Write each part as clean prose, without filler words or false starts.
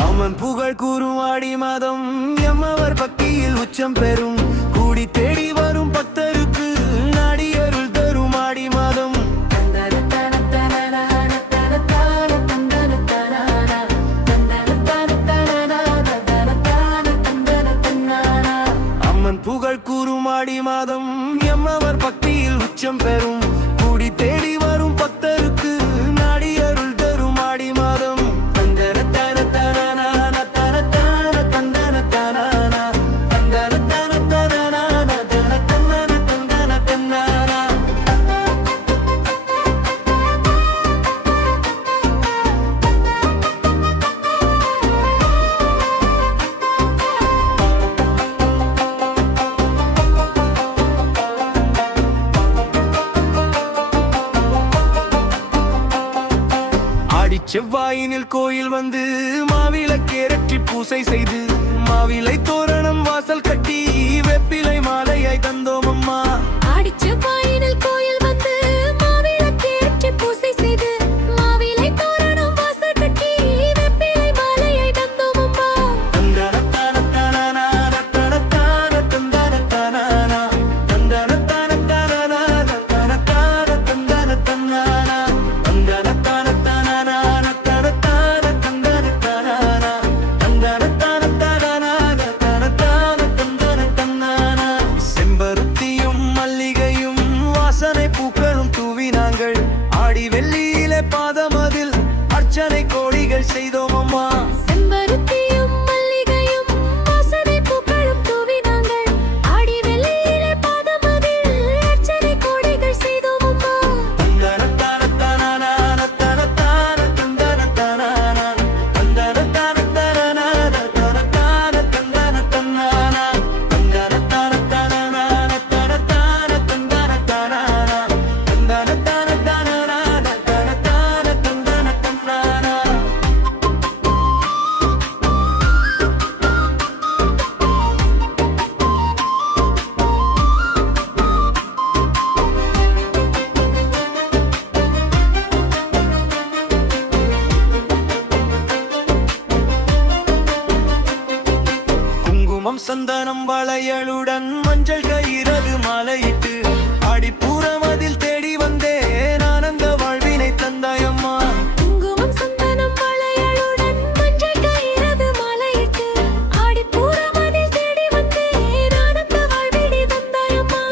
அம்மன் புகழ் கூறும் ஆடி மாதம் எம்மவர் பக்தியில் உச்சம் பெறும் கூடி தேடி வரும் பக்தருக்கு நாடி அருள் தரும் ஆடி மாதம். அம்மன் புகழ் கூறும் ஆடி மாதம் எம்மவர் பக்தியில் உச்சம் பெறும் கூடி தேடி வரும் பக்தருக்கு நாடி அருள் தரும் ஆடி மாதம். செவ்வாயினில் கோயில் வந்து மாவிளக்கேற்றி பூசை செய்து மாவிலை தோரணம் வாசல் கட்டி வெப்பிலை மாலையாய் தந்தோம் அம்மா. ஆடி செவ்வாயினில் கோயில் வந்து மாவிளக்கேற்றி பூசை செய்து மாவிலை தோரணம் வாசல் கட்டி வெப்பிலை மாலையாய் தந்தோம் அம்மா. ஆடி வெள்ளியிலே பாதமதில் அர்ச்சனை கோடிகள் செய்தோம் அம்மா. செம்பருத்தியும் மல்லிகையும் வாசனை பூக்களும் தூவி நாங்கள் ஆடி வெள்ளியிலே பாதமதில் அர்ச்சனை கோடிகள் செய்தோம் அம்மா. சந்தனம் வளையலுடன் மஞ்சள் கயிறது மாலையிட்டு ஆடிப்பூரமதில் தேடி வந்தேன் ஆனந்த வாழ்வினை தந்தாயம்மா. குங்குமம் சந்தனம் வளையலுடன் மஞ்சள் கயிறது மாலையிட்டு ஆடிப்பூரமதில் தேடி வந்தேன் ஆனந்த வாழ்வினை தந்தாயம்மா.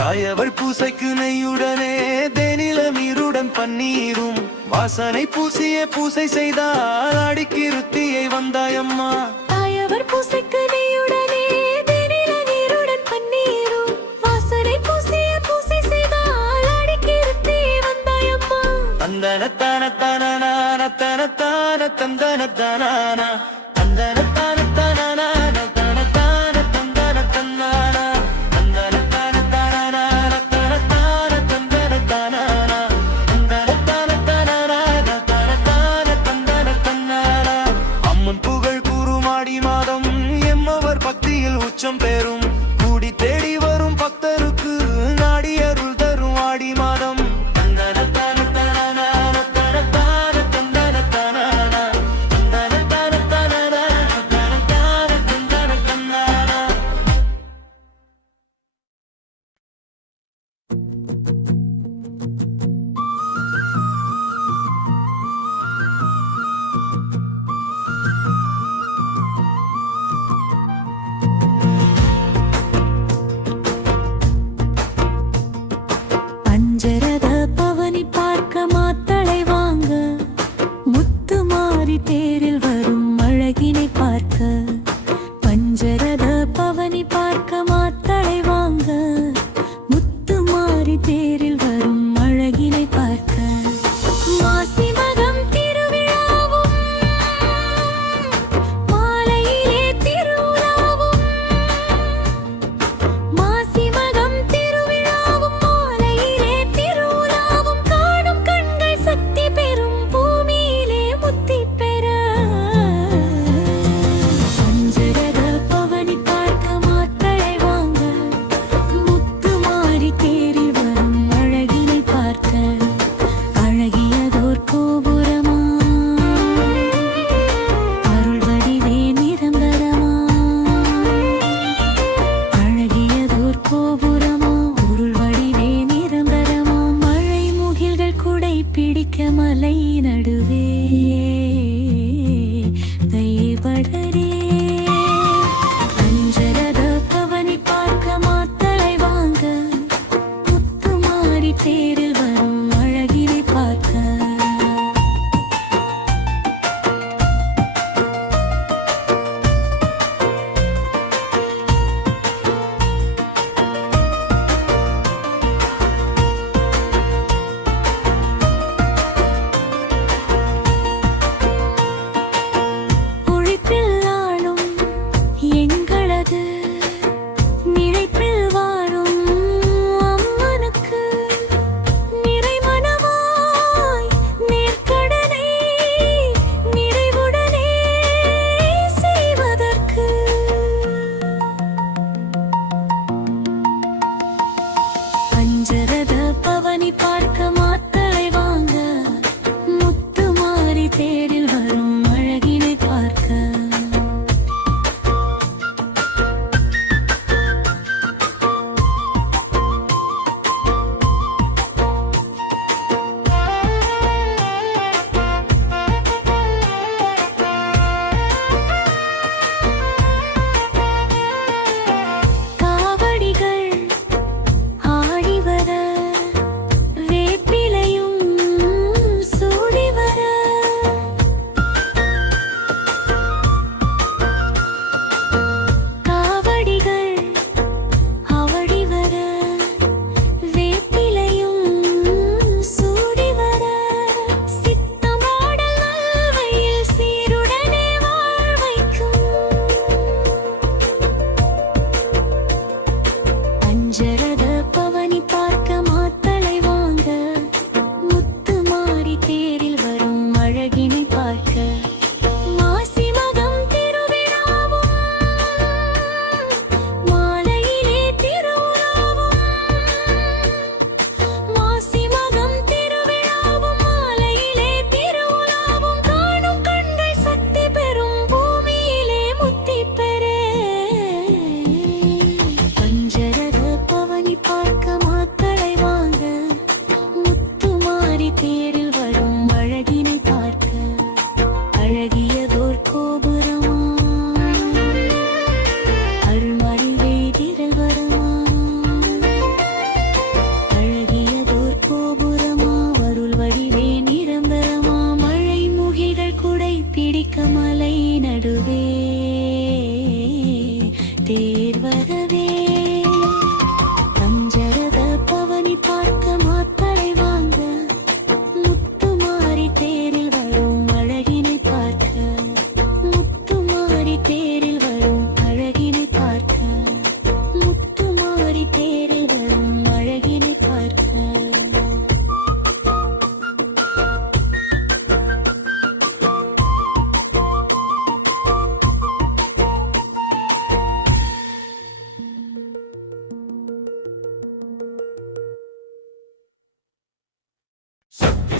தாயவர் பூசைக்கு நெய்யுடனே தேனில நீருடன் பன்னீரும் வாசனை பூசிய பூசை செய்தால் அடிக்கிருத்தியை வந்தாயம்மா. தாயவர் பூசைக்கு நெய்யுடனே தேனில நீருடன் பன்னீரும் வாசனை பூசிய பூசை செய்தால் அடிக்கிருத்தியை வந்தாயம்மா. தந்தன தான தான தன தான தந்தன தான தந்தன தான தான தன தான தந்தன தன்னான தந்தன தான தான தன தான தந்தன தான தந்தன தான தான தன தான தந்தன தன்னான. அம்மன் புகழ் கூறும் ஆடி மாதம் எம்மவர் பக்தியில் உச்சம் பெறும் கூடி தேடி வரும் பக்தருக்கு நாடி அருள் தரும் ஆடி மாதம். பஞ்சரத பவனி பார்க்க மாத்தளை வாங்க முத்து மாறி தேரில் வரும் அழகினை பார்க்க. பஞ்சரத பவனி பார்க்க மாத்தளை வாங்க முத்து மாறி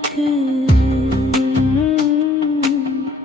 காவலுக்கு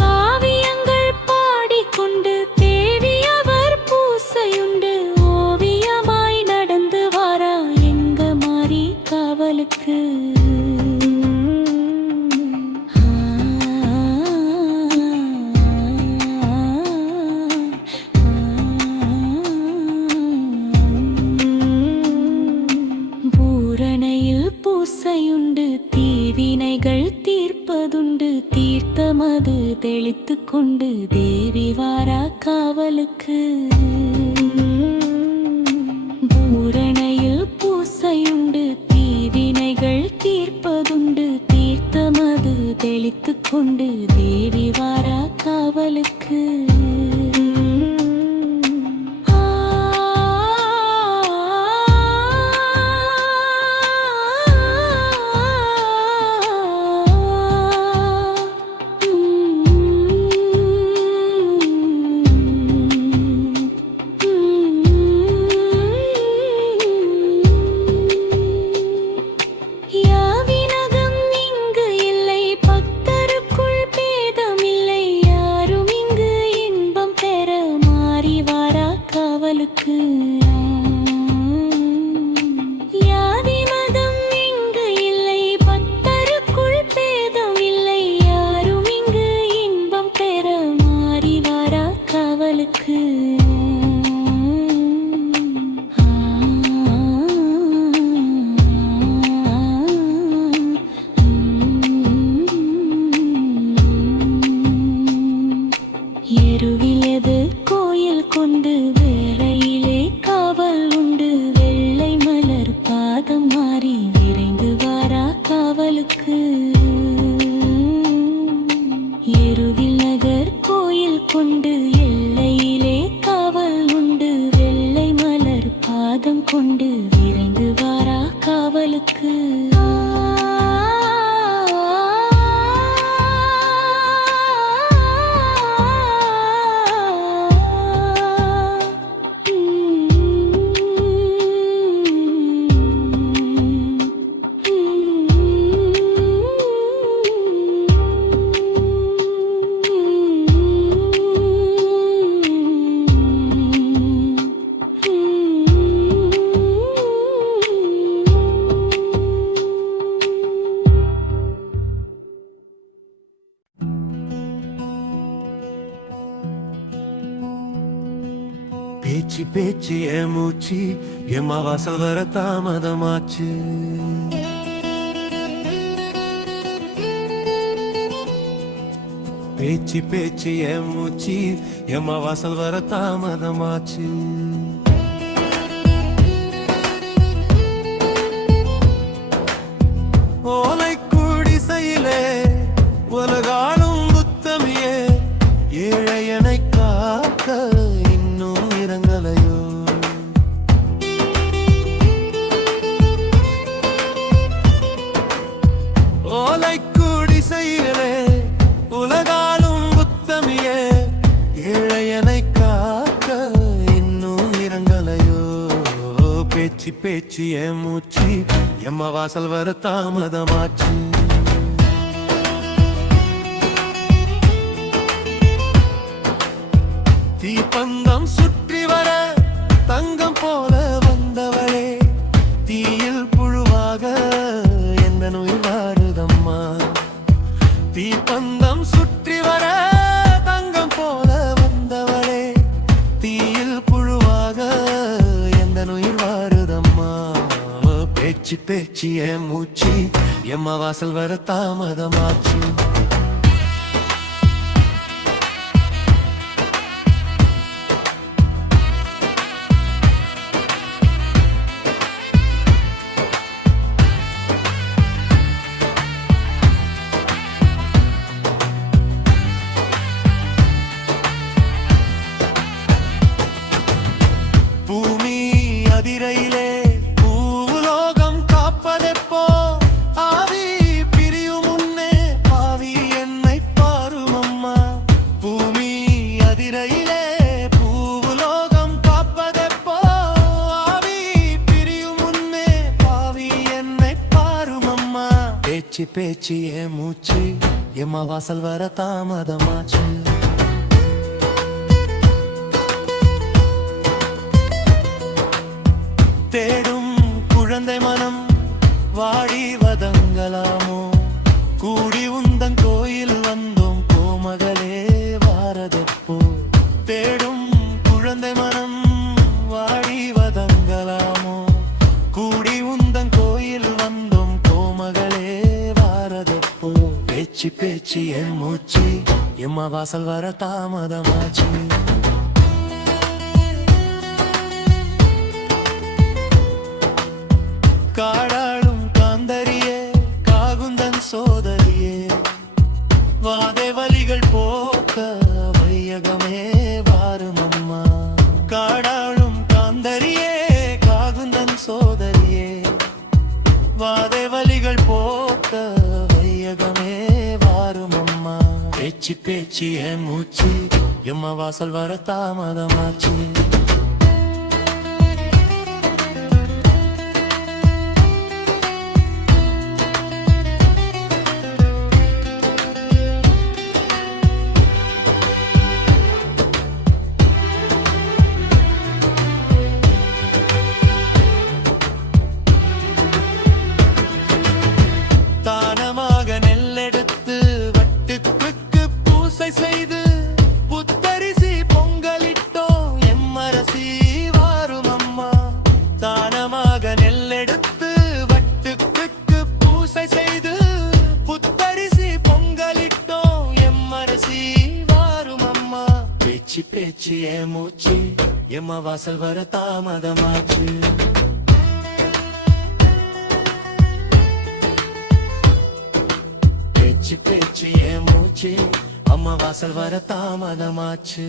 காவியங்கள் பாடிக்கொண்டு தேவி அவர் பூசையுண்டு ஓவியமாய் நடந்து வாரா எங்க மாறி காவலுக்கு பூரணையில் பூசையுண்டு தீவினைகள் தீர்ப்பதுண்டு தீர்த்தமது தெளித்து கொண்டு தேவி வாரா காவலுக்கு பூரணையில் பூசையுண்டு தீவினைகள் தீர்ப்பதுண்டு தீர்த்தமது தெளித்து கொண்டு தேவி வாரா காவலுக்கு யாதி மதம் இங்கு இல்லை பக்தருக்குள் பேதம் இல்லை யாரும் இங்கு இன்பம் பெற மாறி வாரா காவலுக்கு எருவிலது கோயில் கொண்டு வேளையிலே காவல் உண்டு வெள்ளை மலர் பாதம் மாறி விரைந்து வாரா காவலுக்கு எருவில் நகர் கோயில் கொண்டு எல்லையிலே காவல் உண்டு வெள்ளை மலர் பாதம் கொண்டு விரைந்து வாரா காவலுக்கு பேச்சு பேச்சு என் மூச்சு எம்மா வாசல் வர தாமதமாச்சு பேச்சு பேச்சு என் மூச்சு எம்மா வாசல் வர தாமதமாச்சு ஓலை குடிசையிலே உலகாலும் புத்தமியே ஏழையனை காக்க இன்னும் இறங்கலையோ ஓலை குடிசையிலே உலகாலும் புத்தமியே ஏழையனை காக்க இன்னும் இறங்கலையோ பேச்சு பேச்சு என் மூச்சு எம்மா வாசல் வர தாமதமாச்சு தீப்பந்தம் சுற்றி வர தங்கம் போல வந்தவளே தீயில் புழுவாக எந்த நோய் வாருதம்மா தீப்பந்தம் சுற்றி வர தங்கம் போல வந்தவளே தீயில் புழுவாக எந்த நோய் வாருதம்மா பேச்சு பேச்சு என் மூச்சு எம்மா வாசல் வர தாமதமாச்சு பூமி அதிரையிலே பூலோகம் காப்பதெப்போ ஆவி பிரியும் முன்னே பாவி பேச்சு ஏன் மூச்சு எம்மா வாசல் வர தாமதமாச்சு தேடும் குழந்தை மனம் வாடி வதங்கலாமோ கூடி உந்தன் கோயில் வந்தோம் கோமகளே வாரதப்போ தேடும் குழந்தை மனம் வாடி வதங்கலாமோ கூடி உந்தன் கோயில் வந்தோம் கோமகளே வாரதப்போ பேச்சு பேச்சு என் மூச்சு எம்மா வாசல் வர தாமதமாச்சு காடாளும் காந்தரியே காகுந்தன் சோதரியே வாதை வலிகள் போக்க வையகமே வாரும் அம்மா காடாளும் காந்தரியே காகுந்தன் சோதரியே வாதை வலிகள் போக்க வையகமே வாரும் அம்மா பேச்சு பேச்சு என் மூச்சு எம்மா வாசல் வர தாமதமாச்சு தானமாக நெல்லெடுத்து வட்டுக்கு பூசை செய்து புத்தரிசி பொங்கலிட்டோம் எம்மரசி வாரும் அம்மா தானமாக நெல்லெடுத்து வட்டுக்கு பூசை செய்து புத்தரிசி பொங்கலிட்டோம் எம்மரசி வாரும் அம்மா பேச்சு பேச்சு ஏன் மூச்சு எம்மா வாசல் வர தாமதமாச்சு பேச்சு பேச்சு ஏன் மூச்சு அம்மா வாசல் வர தாமதமாச்சு